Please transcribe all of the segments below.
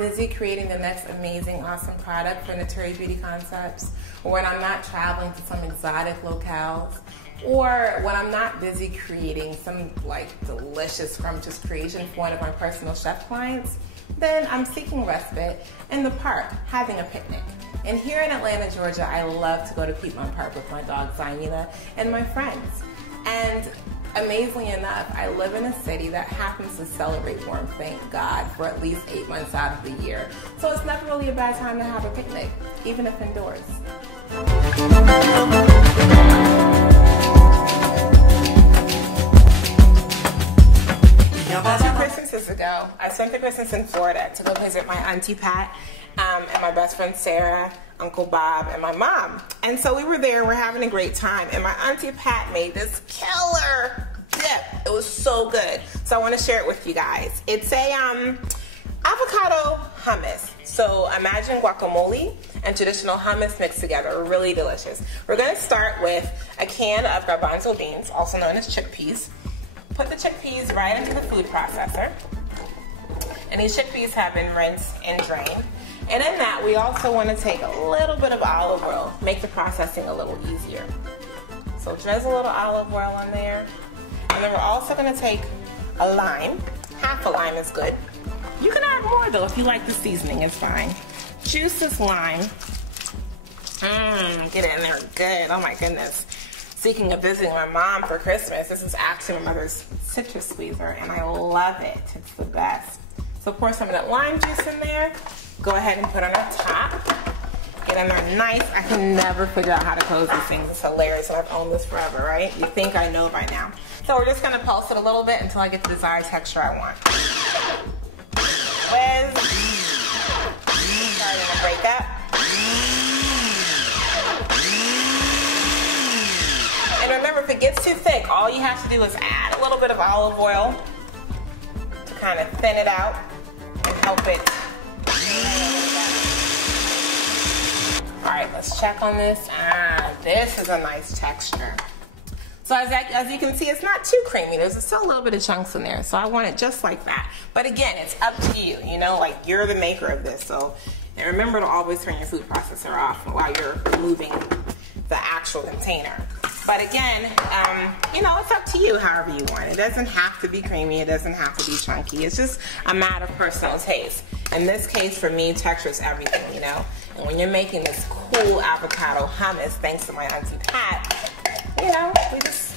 busy creating the next amazing, awesome product for Naturi Beauty Concepts, or when I'm not traveling to some exotic locales, or when I'm not busy creating some like delicious scrumptious creation for one of my personal chef clients, then I'm seeking respite in the park, having a picnic. And here in Atlanta, Georgia, I love to go to Piedmont Park with my dog Zynila and my friends. And amazingly enough, I live in a city that happens to celebrate warmth, thank God, for at least 8 months out of the year. So it's never really a bad time to have a picnic, even if indoors. Two Christmases ago, I spent the Christmas in Florida to go visit my Auntie Pat and my best friend Sarah, Uncle Bob, and my mom. And so we were there, we're having a great time, and my Auntie Pat made this killer dip. It was so good. So I want to share it with you guys. It's a avocado hummus. So imagine guacamole and traditional hummus mixed together. Really delicious. We're going to start with a can of garbanzo beans, also known as chickpeas. Put the chickpeas right into the food processor. And these chickpeas have been rinsed and drained. And in that, we also want to take a little bit of olive oil, make the processing a little easier. So drizzle a little olive oil on there. And then we're also going to take a lime. Half a lime is good. You can add more though if you like the seasoning, it's fine. Juice this lime. Get it in there good. Oh my goodness. Speaking of visiting my mom for Christmas, this is actually my mother's citrus squeezer, and I love it. It's the best. So pour some of that lime juice in there. Go ahead and put on our top. Get in there nice. I can never figure out how to close these things. It's hilarious, and I've owned this forever, right? You think I know by now. So we're just gonna pulse it a little bit until I get the desired texture I want. Whiz. Sorry, I'm gonna break that. And remember, if it gets too thick, all you have to do is add a little bit of olive oil to kind of thin it out and help it. All right, let's check on this. This is a nice texture. So as you can see, it's not too creamy. There's still a little bit of chunks in there, so I want it just like that. But again, it's up to you, you know, like you're the maker of this. So, and remember to always turn your food processor off while you're removing the actual container. But again, you know, it's up to you however you want. It doesn't have to be creamy. It doesn't have to be chunky. It's just a matter of personal taste. In this case, for me, texture is everything, you know. And when you're making this cool avocado hummus, thanks to my Auntie Pat, you know,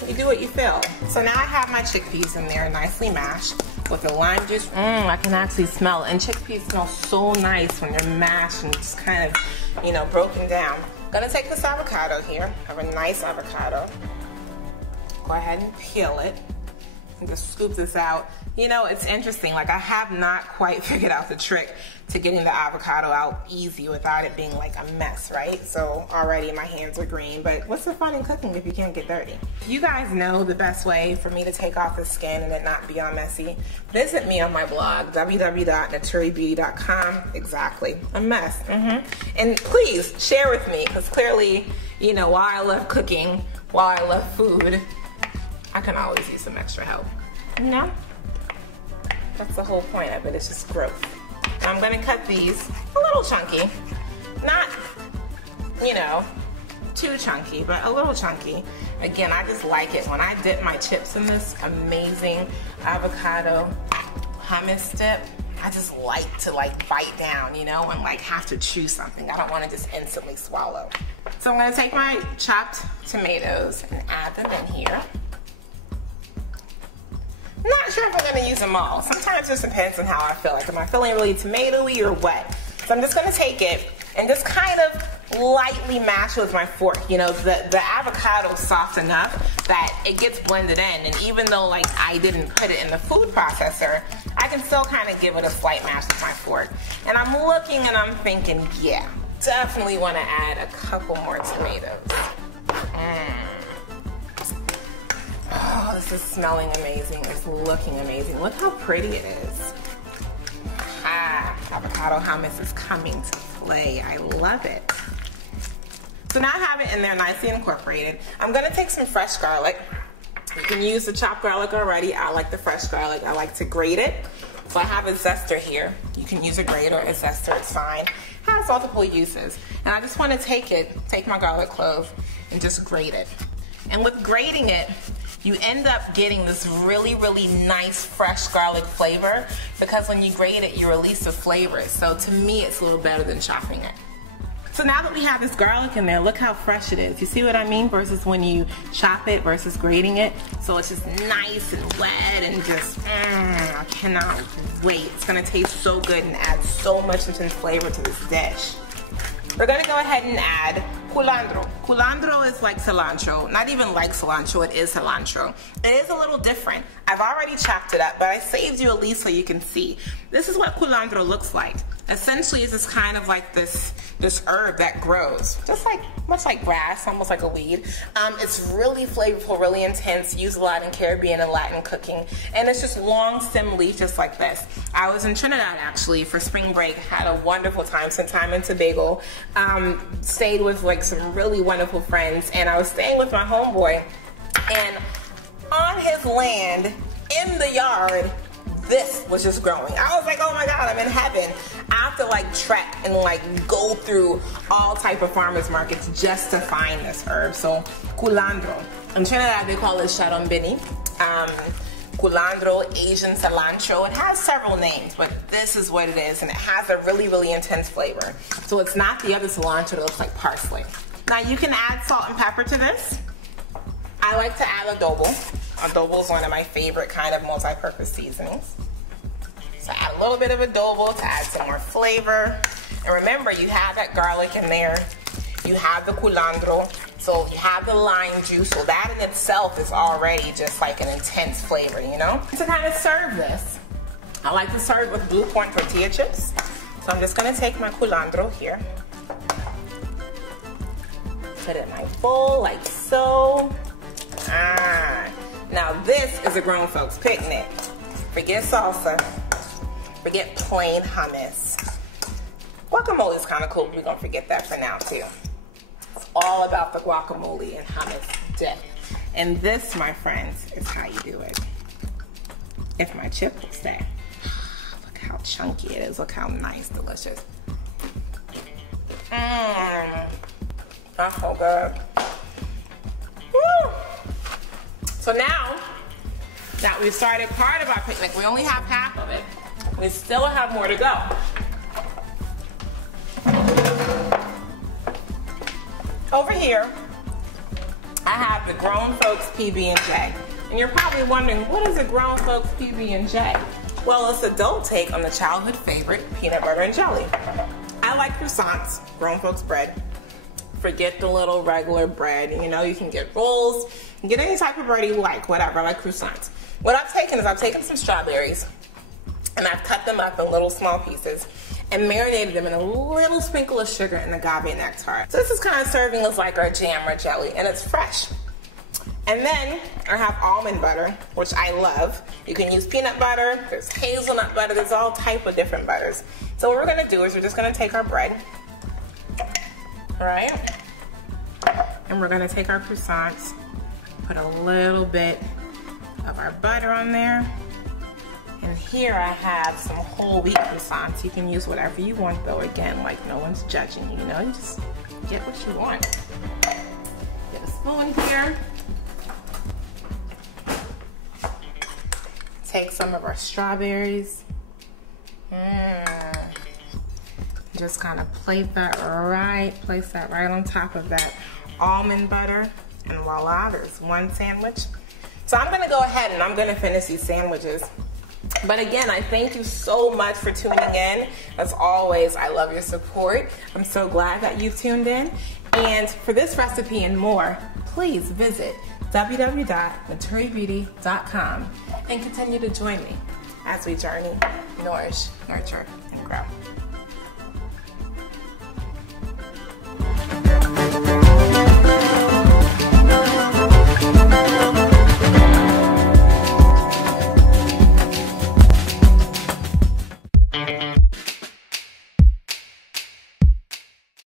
we do what you feel. So now I have my chickpeas in there nicely mashed with the lime juice. I can actually smell it. And chickpeas smell so nice when they're mashed and just kind of, you know, broken down. Gonna take this avocado here, have a nice avocado. Go ahead and peel it and just scoop this out. You know, it's interesting, like I have not quite figured out the trick to getting the avocado out easy without it being like a mess, right? So already my hands are green, but what's the fun in cooking if you can't get dirty? You guys know the best way for me to take off the skin and it not be all messy. Visit me on my blog, www.naturibeauty.com. Exactly, a mess. And please share with me, because clearly, you know, while I love cooking, while I love food, I can always use some extra help, you know? That's the whole point of it, it's just growth. And I'm gonna cut these a little chunky. Not, you know, too chunky, but a little chunky. Again, I just like it when I dip my chips in this amazing avocado hummus dip. I just like to like bite down, you know, and like have to chew something. I don't wanna just instantly swallow. So I'm gonna take my chopped tomatoes and add them in here. I'm not sure if I'm gonna use them all. Sometimes it just depends on how I feel. Like, am I feeling really tomatoey or what? So I'm just gonna take it and just kind of lightly mash it with my fork. You know, the avocado's soft enough that it gets blended in. And even though like I didn't put it in the food processor, I can still kind of give it a slight mash with my fork. And I'm looking and I'm thinking, yeah, definitely wanna add a couple more tomatoes. Oh, this is smelling amazing. It's looking amazing. Look how pretty it is. Avocado hummus is coming to play. I love it. So now I have it in there nicely incorporated. I'm gonna take some fresh garlic. You can use the chopped garlic already. I like the fresh garlic. I like to grate it. So I have a zester here. You can use a grater or a zester, it's fine. It has multiple uses. And I just want to take my garlic clove and just grate it. And with grating it, you end up getting this really, really nice fresh garlic flavor because when you grate it, you release the flavors. So to me, it's a little better than chopping it. So now that we have this garlic in there, look how fresh it is. You see what I mean? Versus when you chop it versus grating it. So it's just nice and wet and just, I cannot wait. It's gonna taste so good and add so much intense flavor to this dish. We're gonna go ahead and add culantro. Culantro is like cilantro, not even like cilantro, it is cilantro. It is a little different. I've already chopped it up, but I saved you at least so you can see. This is what culantro looks like. Essentially, it's just kind of like this herb that grows, just like, much like grass, almost like a weed. It's really flavorful, really intense, used a lot in Caribbean and Latin cooking, and it's just long stem leaf just like this. I was in Trinidad actually for spring break, had a wonderful time, spent time in Tobago, stayed with like some really wonderful friends, and I was staying with my homeboy, and on his land, in the yard, this was just growing. I was like, oh my God, I'm in heaven. I have to like trek and like go through all type of farmers markets just to find this herb. So culantro. In Trinidad, they call it charombini. Culantro, Asian cilantro. It has several names, but this is what it is, and it has a really, really intense flavor. So it's not the other cilantro that looks like parsley. Now you can add salt and pepper to this. I like to add adobo. Adobo is one of my favorite kind of multi-purpose seasonings. So add a little bit of adobo to add some more flavor. And remember, you have that garlic in there. You have the culantro. So you have the lime juice. So that in itself is already just like an intense flavor, you know? To kind of serve this, I like to serve with blue corn tortilla chips. So I'm just gonna take my culantro here. Put it in my bowl like so. Now this is a grown folks picnic. Forget salsa, forget plain hummus. Guacamole is kind of cool, but we're gonna forget that for now too. It's all about the guacamole and hummus dip. And this, my friends, is how you do it. If my chip will stay. Look how chunky it is, look how nice, delicious. That's so good. Woo! So now that we've started part of our picnic, we only have half of it. We still have more to go. Over here, I have the Grown Folks PB&J. And you're probably wondering, what is a Grown Folks PB&J? Well, it's an adult take on the childhood favorite, peanut butter and jelly. I like croissants, Grown Folks bread. Forget the little regular bread. You know, you can get rolls, you can get any type of bread you like, whatever, I like croissants. What I've taken is I've taken some strawberries and I've cut them up in little small pieces and marinated them in a little sprinkle of sugar and agave nectar. So this is kind of serving as like our jam or jelly, and it's fresh. And then I have almond butter, which I love. You can use peanut butter, there's hazelnut butter, there's all type of different butters. So what we're gonna do is we're just gonna take our bread, all right? And we're gonna take our croissants, put a little bit of our butter on there. And here I have some whole wheat croissants. You can use whatever you want though, again, like no one's judging you, you know? You just get what you want. Get a spoon here. Take some of our strawberries. Just kind of place that right on top of that almond butter, and voila, there's one sandwich. So I'm gonna go ahead and I'm gonna finish these sandwiches. But again, I thank you so much for tuning in. As always, I love your support. I'm so glad that you've tuned in. And for this recipe and more, please visit www.naturibeauty.com and continue to join me as we journey, nourish, nurture, and grow.